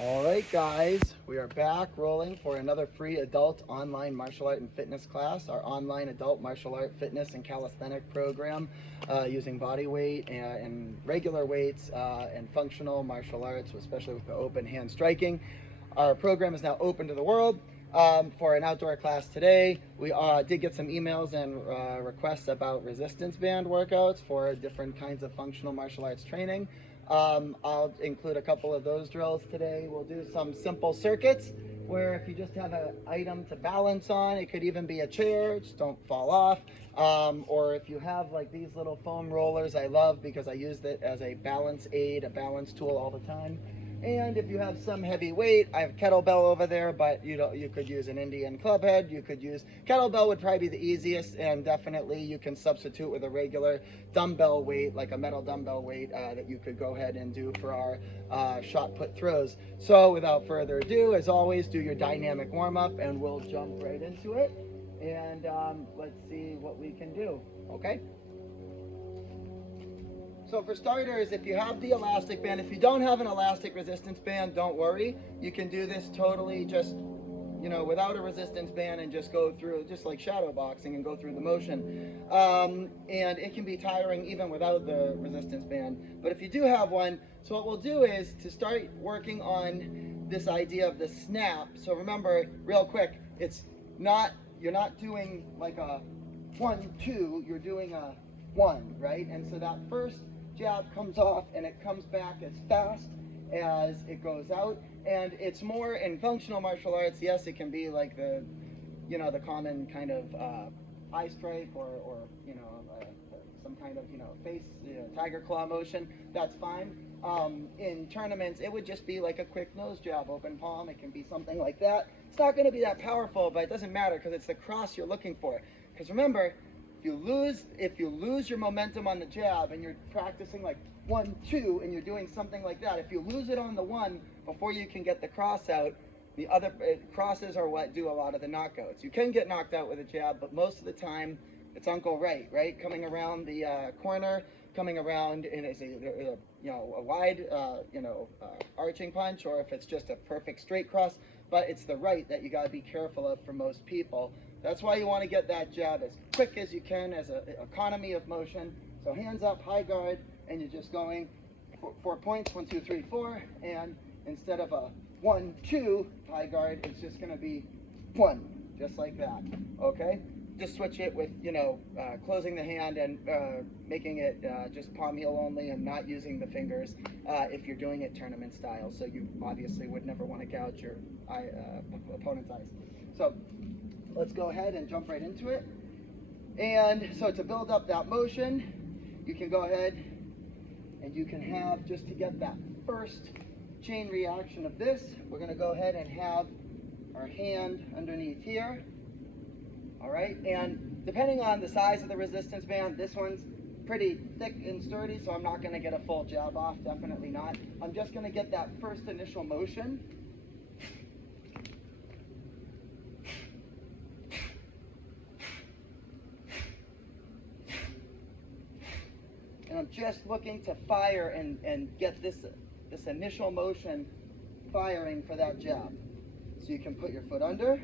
All right, guys, we are back rolling for another free adult online martial art and fitness class, our online adult martial art, fitness, and calisthenic program using body weight and regular weights and functional martial arts, especially with the open hand striking. Our program is now open to the world. For an outdoor class today, we did get some emails and requests about resistance band workouts for different kinds of functional martial arts training. I'll include a couple of those drills today. We'll do some simple circuits where if you just have an item to balance on, it could even be a chair, just don't fall off. Or if you have like these little foam rollers, I love because I use it as a balance aid, a balance tool all the time. And if you have some heavy weight, I have kettlebell over there, but you could use an Indian club head. You could use kettlebell would probably be the easiest, and definitely you can substitute with a regular dumbbell weight, like a metal dumbbell weight that you could go ahead and do for our shot put throws. So without further ado, as always, do your dynamic warm up, and we'll jump right into it. And let's see what we can do. Okay. So for starters, if you have the elastic band, if you don't have an elastic resistance band, don't worry. You can do this totally just, without a resistance band and just go through, just like shadow boxing and go through the motion. And it can be tiring even without the resistance band. But if you do have one, so what we'll do is to start working on this idea of the snap. So remember, real quick, you're not doing like a 1-2, you're doing a 1, right? And so that first jab comes off and it comes back as fast as it goes out, and it's more in functional martial arts. Yes, it can be like the common kind of eye strike or some kind of face tiger claw motion. That's fine. In tournaments, it would just be like a quick nose jab, open palm. It can be something like that. It's not going to be that powerful, but it doesn't matter because it's the cross you're looking for. Because remember, if you lose your momentum on the jab and you're practicing like 1-2 and you're doing something like that, if you lose it on the 1 before you can get the cross out, the other crosses are what do a lot of the knockouts. You can get knocked out with a jab, but most of the time it's Uncle Right, coming around the corner, coming around in a wide arching punch, or if it's just a perfect straight cross. But it's the right that you got to be careful of for most people. That's why you want to get that jab as quick as you can, as an economy of motion. So hands up, high guard, and you're just going 4 points, 1, 2, 3, 4, and instead of a 1-2 high guard, it's just going to be 1, just like that. Okay. Just switch it with closing the hand and making it just palm heel only and not using the fingers if you're doing it tournament style. So you obviously would never want to gouge your opponent's eyes. So let's go ahead and jump right into it. And so to build up that motion, you can go ahead and you can have, just to get that first chain reaction of this, we're going to go ahead and have our hand underneath here. All right, and depending on the size of the resistance band, this one's pretty thick and sturdy, so I'm not going to get a full jab off, definitely not. I'm just going to get that first initial motion. And I'm just looking to fire and get this initial motion firing for that jab. So you can put your foot under.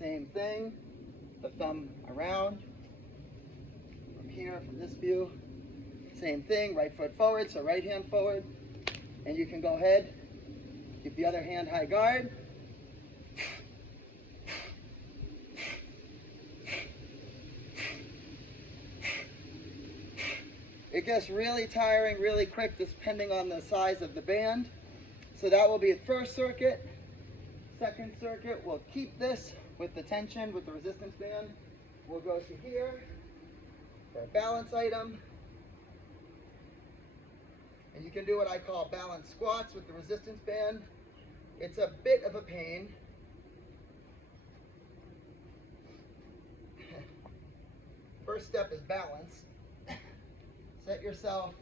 Same thing, the thumb around, from here, from this view. Same thing, right foot forward, so right hand forward. And you can go ahead, keep the other hand high guard. It gets really tiring really quick depending on the size of the band. So that will be the first circuit. Second circuit, we'll keep this with the tension, with the resistance band. We'll go to here for a balance item. And you can do what I call balance squats with the resistance band. It's a bit of a pain. First step is balance. Set yourself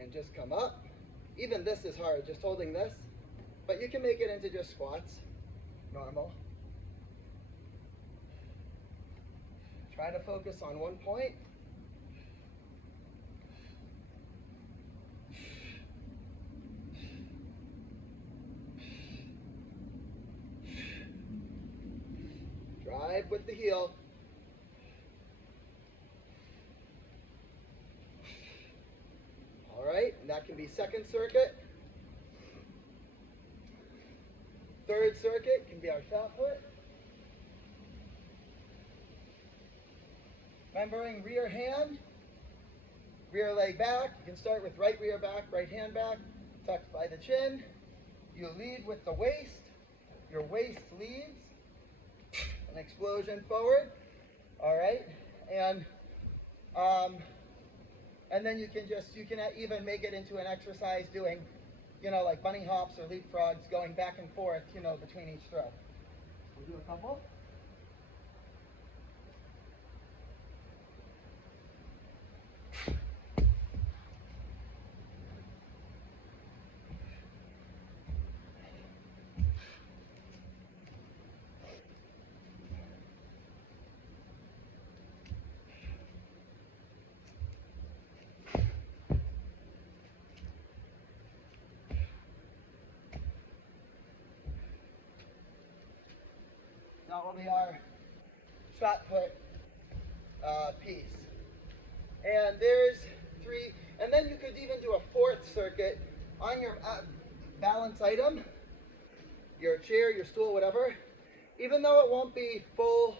and just come up. Even this is hard, just holding this, but you can make it into just squats, normal. Try to focus on one point. Drive with the heel. All right, and that can be second circuit. Third circuit can be our shot put. Remembering rear hand, rear leg back. You can start with right rear back, right hand back, tucked by the chin. You lead with the waist. Your waist leads. An explosion forward. All right, and then you can even make it into an exercise doing, like bunny hops or leapfrogs, going back and forth, between each throw. We'll do a couple. That will be our shot put piece. And there's three, and then you could even do a fourth circuit on your balance item, your chair, your stool, whatever. Even though it won't be full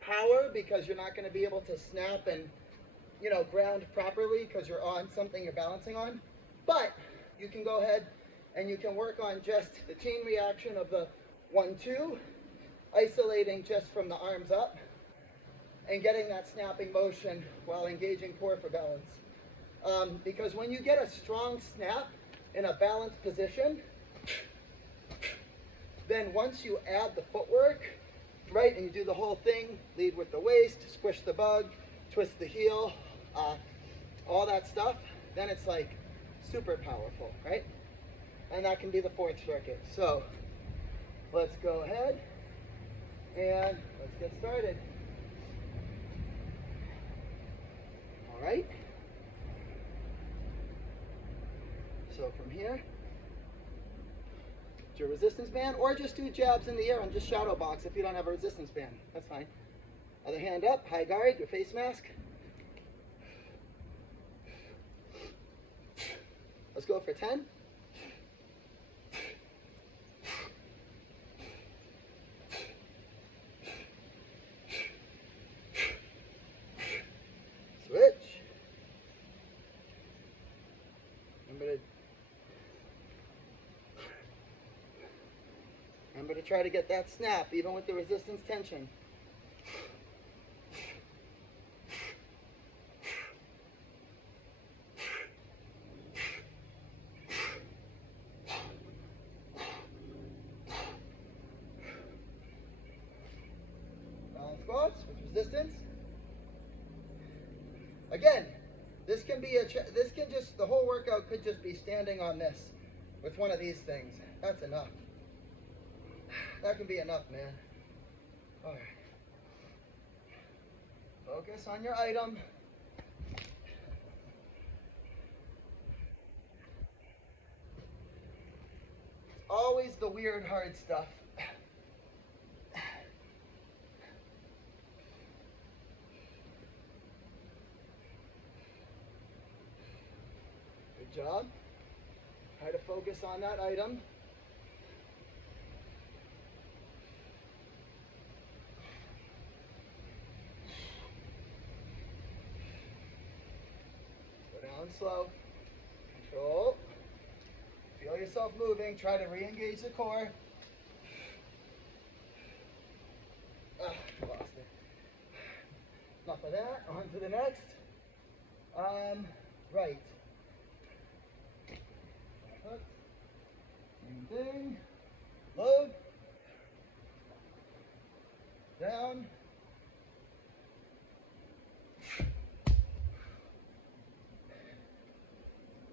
power because you're not going to be able to snap and, ground properly because you're on something you're balancing on. But you can go ahead and you can work on just the chain reaction of the 1-2, isolating just from the arms up and getting that snapping motion while engaging core for balance. Because when you get a strong snap in a balanced position, then once you add the footwork, right, and you do the whole thing, lead with the waist, squish the bug, twist the heel, all that stuff, then it's like super powerful, right? And that can be the fourth circuit. So let's go ahead and let's get started. All right. So from here, your resistance band, or just do jabs in the air and just shadow box if you don't have a resistance band. That's fine. Other hand up, high guard, your face mask. Let's go for 10. Switch. Remember to try to get that snap, even with the resistance tension. Balance squats with resistance. Again, this can be the whole workout could just be standing on this with one of these things. That's enough. That can be enough, man. All right. Focus on your item. It's always the weird, hard stuff. Good job. Try to focus on that item. Slow. Control. Feel yourself moving. Try to re-engage the core. Lost it. Enough of that. On to the next. Right. Same thing. Load. Down.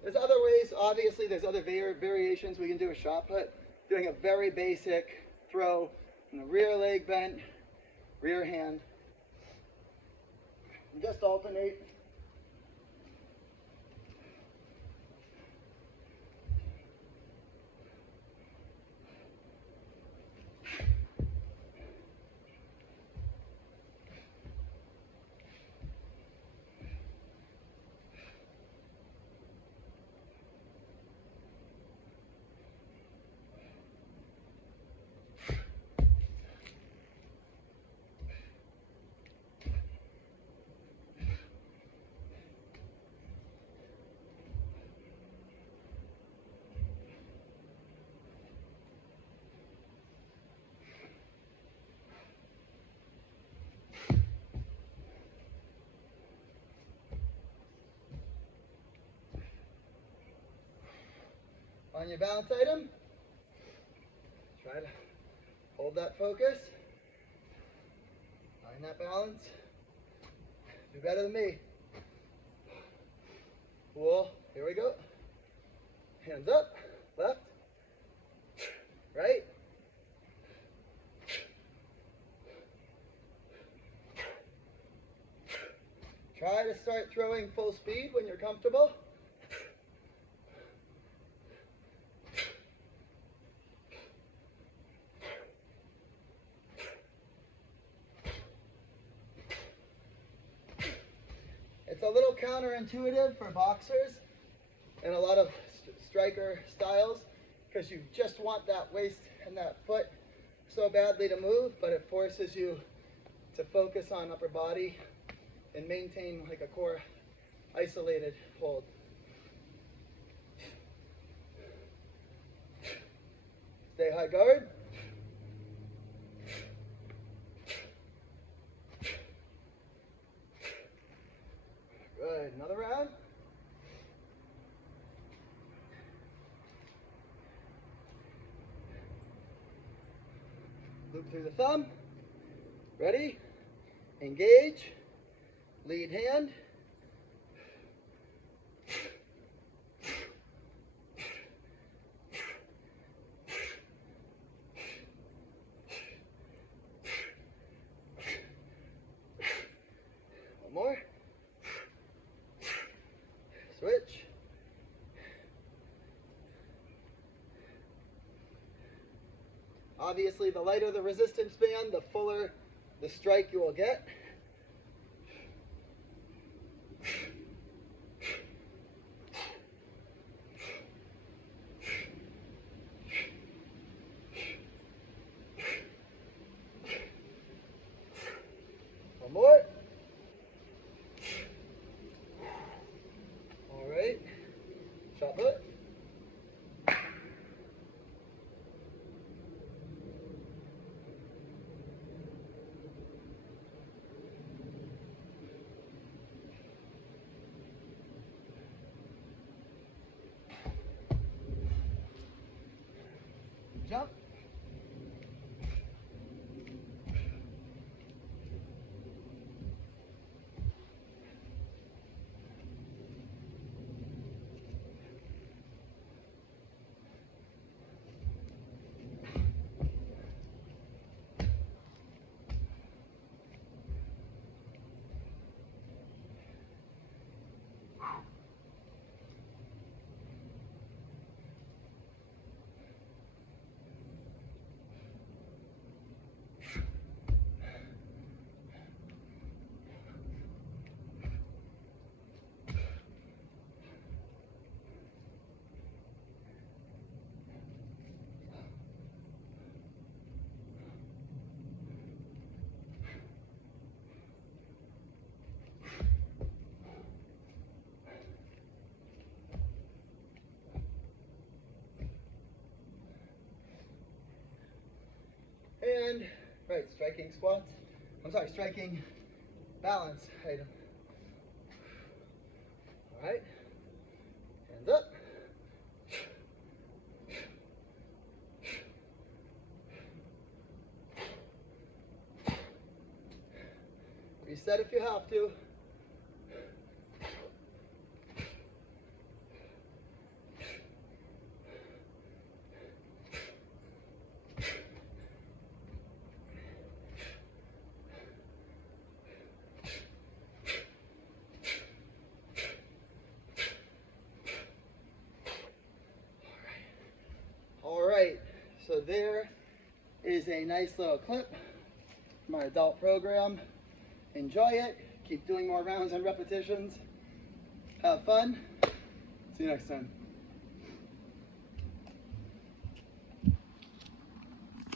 There's other ways, obviously, there's other variations we can do a shot put. Doing a very basic throw from the rear leg bent, rear hand. And just alternate. On your balance item, try to hold that focus, find that balance, do better than me. Cool, here we go. Hands up, left, right. Try to start throwing full speed when you're comfortable. It's a little counterintuitive for boxers and a lot of striker styles because you just want that waist and that foot so badly to move, but it forces you to focus on upper body and maintain like a core isolated hold. Stay high guard. Good, another round. Loop through the thumb. Ready? Engage. Lead hand. One more. Switch. Obviously, the lighter the resistance band, the fuller the strike you will get. One more. All right. Shot put. Jump. And, right, striking squats. I'm sorry, striking balance item. All right, hands up. Reset if you have to. So there is a nice little clip, my adult program. Enjoy it. Keep doing more rounds and repetitions. Have fun. See you next time.